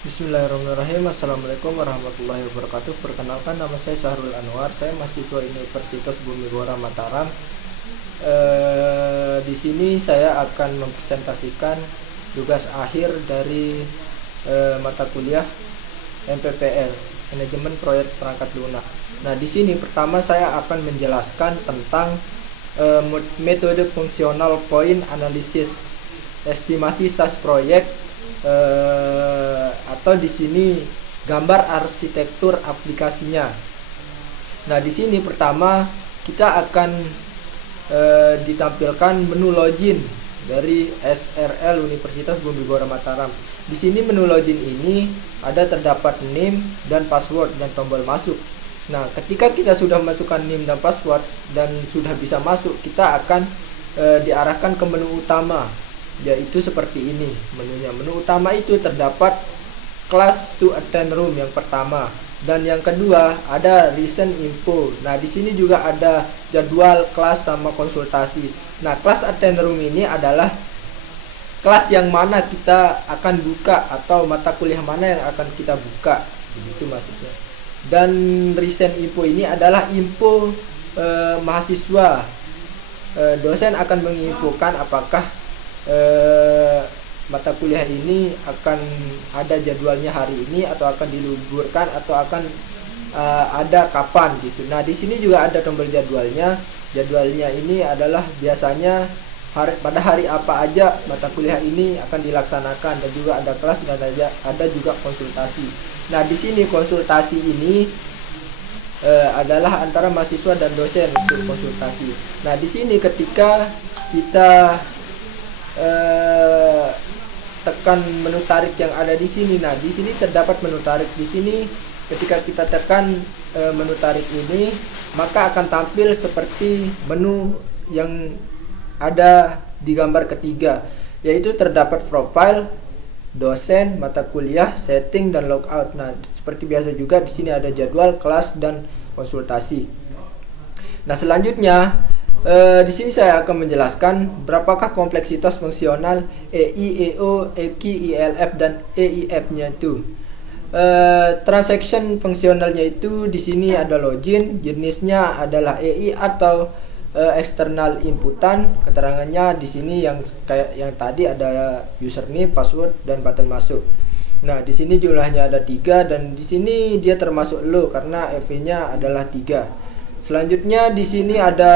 Bismillahirrahmanirrahim. Assalamualaikum warahmatullahi wabarakatuh. Perkenalkan, nama saya Syahrul Anwar. Saya mahasiswa Universitas Bumi Bora Mataram. Di sini saya akan mempresentasikan tugas akhir dari mata kuliah MPPL, Manajemen Proyek Perangkat Lunak. Nah, di sini pertama saya akan menjelaskan tentang metode fungsional point analysis, estimasi SAS proyek, atau di sini gambar arsitektur aplikasinya. Nah, di sini pertama kita akan ditampilkan menu login dari SRL Universitas Bumi Bora Mataram. Di sini menu login ini terdapat name dan password dan tombol masuk. Nah, ketika kita sudah masukkan name dan password dan sudah bisa masuk, kita akan diarahkan ke menu utama, yaitu seperti ini menunya. Menu utama itu terdapat class to attend room yang pertama, dan yang kedua ada recent info. Nah, di sini juga ada jadwal kelas sama konsultasi. Nah, class attend room ini adalah kelas yang mana kita akan buka atau mata kuliah mana yang akan kita buka, begitu maksudnya. Dan recent info ini adalah info mahasiswa. Dosen akan menginfokan apakah mata kuliah ini akan ada jadwalnya hari ini atau akan diliburkan atau akan ada kapan gitu. Nah, di sini juga ada tombol jadwalnya. Jadwalnya ini adalah biasanya pada hari apa aja mata kuliah ini akan dilaksanakan, dan juga ada kelas dan ada juga konsultasi. Nah, di sini konsultasi ini adalah antara mahasiswa dan dosen untuk konsultasi. Nah, di sini ketika kita tekan menu tarik yang ada di sini. Nah, di sini terdapat menu tarik. Di sini ketika kita tekan menu tarik ini, maka akan tampil seperti menu yang ada di gambar ketiga, yaitu terdapat profile, dosen, mata kuliah, setting, dan logout. Nah, seperti biasa juga di sini ada jadwal, kelas, dan konsultasi. Nah, selanjutnya di sini saya akan menjelaskan berapakah kompleksitas fungsional EI, EO, EQ, ELF, dan EIF-nya itu. Transaction fungsionalnya itu di sini ada login, jenisnya adalah EI atau external inputan. Keterangannya di sini yang kayak yang tadi ada username, password, dan button masuk. Nah, di sini jumlahnya ada 3, dan di sini dia termasuk low karena EV-nya adalah 3. Selanjutnya di sini ada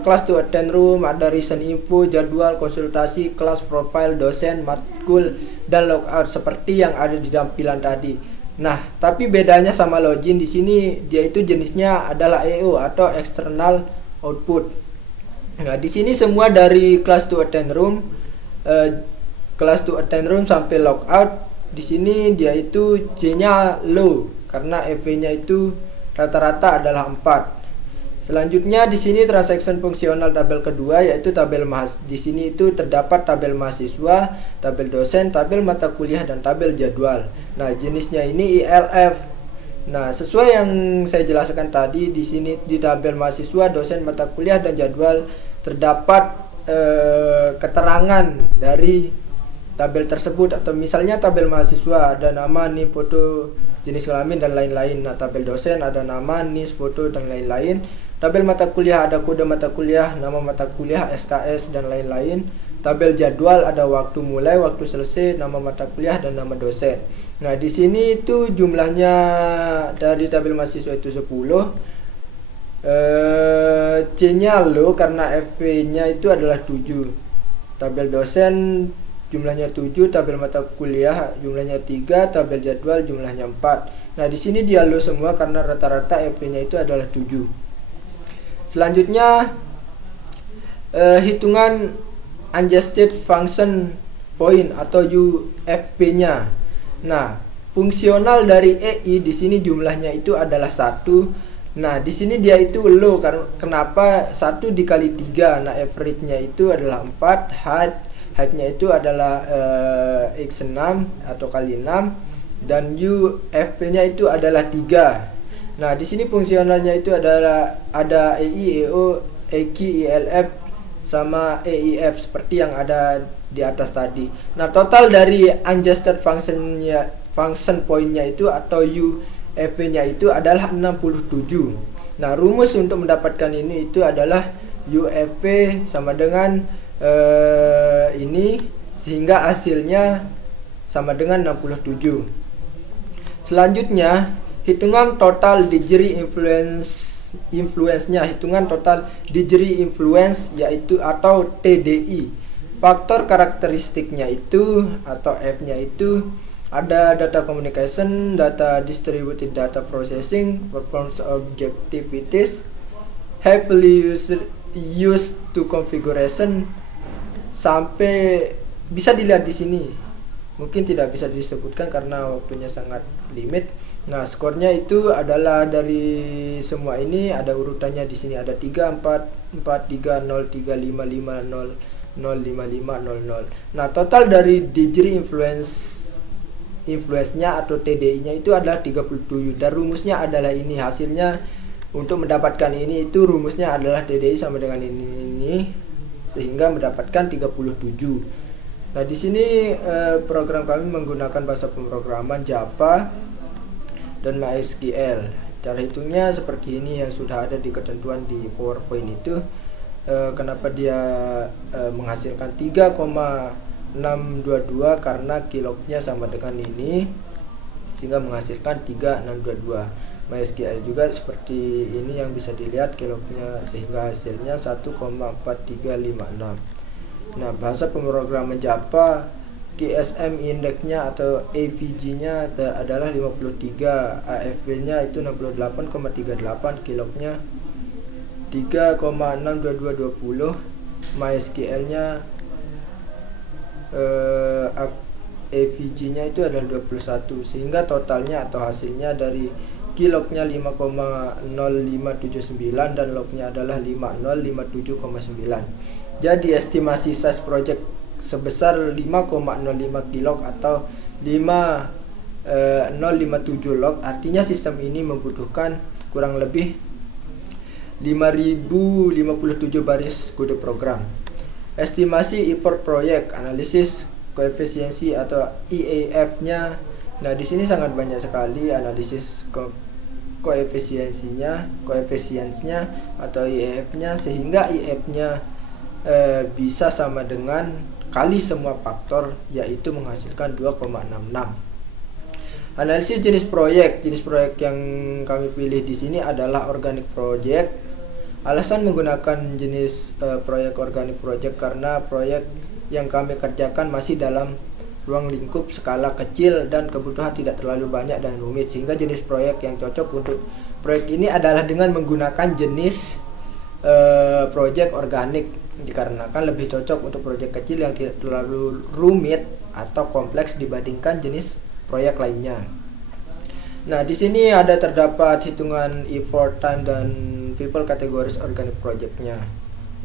class to attend room, ada recent info, jadwal, konsultasi, kelas, profile, dosen, matkul, dan logout seperti yang ada di tampilan tadi. Nah, tapi bedanya sama login, di sini dia itu jenisnya adalah EO atau external output. Nah, di sini semua dari class to attend room, sampai logout. Di sini dia itu C-nya low karena EV-nya itu rata-rata adalah 4. Selanjutnya di sini transaction fungsional tabel kedua, yaitu tabel di sini itu terdapat tabel mahasiswa, tabel dosen, tabel mata kuliah, dan tabel jadwal. Nah, jenisnya ini ELF. Nah, sesuai yang saya jelaskan tadi, di sini di tabel mahasiswa, dosen, mata kuliah, dan jadwal terdapat keterangan dari tabel tersebut, atau misalnya tabel mahasiswa ada nama, nih, foto, jenis kelamin, dan lain-lain. Nah, tabel dosen ada nama, nis, foto, dan lain-lain. Tabel mata kuliah ada kode mata kuliah, nama mata kuliah, SKS, dan lain-lain. Tabel jadwal ada waktu mulai, waktu selesai, nama mata kuliah, dan nama dosen. Nah, di sini itu jumlahnya dari tabel mahasiswa itu 10. C-nya low karena FV-nya itu adalah 7. Tabel dosen jumlahnya 7, tabel mata kuliah jumlahnya 3, tabel jadwal jumlahnya 4. Nah, di sini dia low semua karena rata-rata FV-nya itu adalah 7. Selanjutnya hitungan adjusted function point atau UFP-nya. Nah, fungsional dari EI di sini jumlahnya itu adalah 1. Nah, di sini dia itu low karena kenapa? 1 dikali 3. Nah, average-nya itu adalah 4. Height-nya itu adalah x6 atau kali 6, dan UFP-nya itu adalah 3. Nah, di sini fungsionalnya itu adalah ada EI, EO, EQ, ELF, sama EIF seperti yang ada di atas tadi. Nah, total dari unadjusted function point-nya itu atau UFP-nya itu adalah 67. Nah, rumus untuk mendapatkan ini itu adalah UFP sama dengan ini, sehingga hasilnya sama dengan 67. Selanjutnya, hitungan total degree influence-nya, hitungan total degree influence yaitu atau TDI. Faktor karakteristiknya itu atau F-nya itu ada data communication, data distributed data processing, performance objectivities, heavily used to configuration, sampai bisa dilihat di sini. Mungkin tidak bisa disebutkan karena waktunya sangat limit. Nah, skornya itu adalah dari semua ini ada urutannya di sini, ada 3 4 4 3 0 3 5 5 0 0 5 5 0 0. Nah, total dari degree influence-nya atau TDI-nya itu adalah 37 dan rumusnya adalah ini. Hasilnya untuk mendapatkan ini itu rumusnya adalah TDI sama dengan ini sehingga mendapatkan 37. Nah, di sini program kami menggunakan bahasa pemrograman Java dan MySQL. Cara hitungnya seperti ini yang sudah ada di ketentuan di PowerPoint itu. Kenapa dia menghasilkan 3,622 karena kilognya sama dengan ini sehingga menghasilkan 3622. MySQL juga seperti ini yang bisa dilihat kilognya sehingga hasilnya 1,4356. Nah, bahasa pemrograman Java KSM indeksnya atau AVG-nya adalah 53, AFP-nya itu 68,38, kilognya 3,62220, MySQL-nya AVG-nya itu adalah 21, sehingga totalnya atau hasilnya dari kilognya 5,0579 dan lognya adalah 5057,9. Jadi estimasi size project sebesar 5,05 kilog atau 5057 log. Artinya sistem ini membutuhkan kurang lebih 5057 baris kode program. Estimasi effort project analisis koefisiensi atau EAF-nya. Nah, di sini sangat banyak sekali analisis koefisiensinya atau EAF-nya, sehingga EAF-nya bisa sama dengan kali semua faktor, yaitu menghasilkan 2,66. Analisis jenis proyek yang kami pilih di sini adalah organic project. Alasan menggunakan jenis proyek organic project karena proyek yang kami kerjakan masih dalam ruang lingkup skala kecil dan kebutuhan tidak terlalu banyak dan rumit, sehingga jenis proyek yang cocok untuk proyek ini adalah dengan menggunakan jenis proyek organik, dikarenakan lebih cocok untuk proyek kecil yang tidak terlalu rumit atau kompleks dibandingkan jenis proyek lainnya. Nah, di sini ada terdapat hitungan effort, time, dan people kategoris organic projectnya.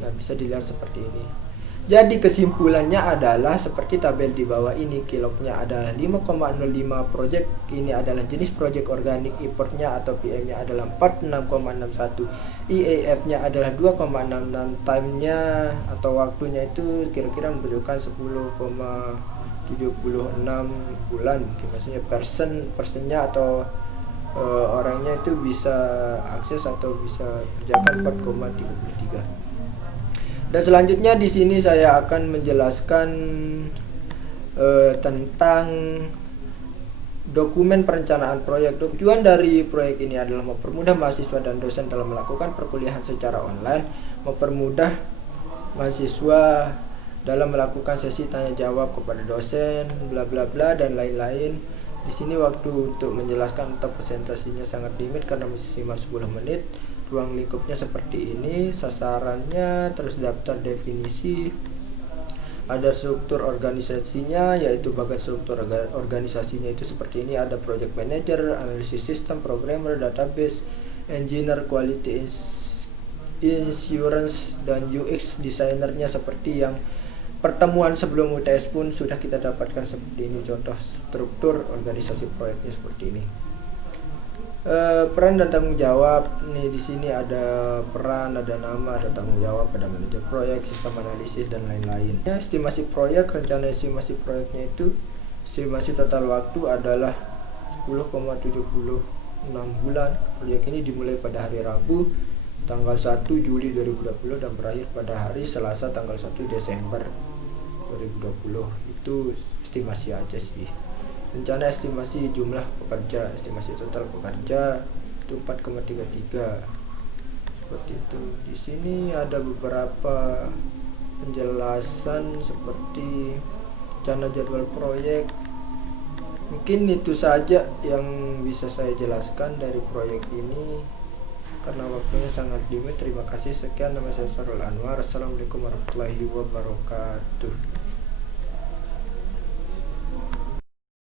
Nah, bisa dilihat seperti ini. Jadi kesimpulannya adalah seperti tabel di bawah ini. Kilognya adalah 5,05 project. Ini adalah jenis project organik. Effortnya atau PM-nya adalah 46,61. EAF-nya adalah 2,66. Time-nya atau waktunya itu kira-kira membutuhkan 10,76 bulan. Maksudnya persennya atau orangnya itu bisa akses atau bisa kerjakan 4,33. Dan selanjutnya di sini saya akan menjelaskan tentang dokumen perencanaan proyek. Tujuan dari proyek ini adalah mempermudah mahasiswa dan dosen dalam melakukan perkuliahan secara online, mempermudah mahasiswa dalam melakukan sesi tanya jawab kepada dosen, bla bla bla dan lain-lain. Di sini waktu untuk menjelaskan atau presentasinya sangat limit karena maksimal 10 menit. Ruang lingkupnya seperti ini, sasarannya, terus daftar definisi, ada struktur organisasinya, yaitu bagian struktur organisasinya itu seperti ini, ada project manager, analisis sistem, programmer, database, engineer, quality insurance, dan UX designernya seperti yang pertemuan sebelum UTS pun sudah kita dapatkan seperti ini, contoh struktur organisasi proyeknya seperti ini. Peran dan tanggung jawab nih, di sini ada peran, ada nama, ada tanggung jawab, ada manajer proyek, sistem analisis dan lain-lain. Ya, estimasi proyek, rencana estimasi proyeknya itu estimasi total waktu adalah 10,76 bulan. Proyek ini dimulai pada hari Rabu tanggal 1 Juli 2020 dan berakhir pada hari Selasa tanggal 1 Desember 2020. Itu estimasi aja sih. Rencana estimasi jumlah pekerja, estimasi total pekerja itu 4,33. Seperti itu. Di sini ada beberapa penjelasan seperti rencana jadwal proyek. Mungkin itu saja yang bisa saya jelaskan dari proyek ini karena waktunya sangat limit. Terima kasih, sekian, nama saya Sarul Anwar. Assalamualaikum warahmatullahi wabarakatuh.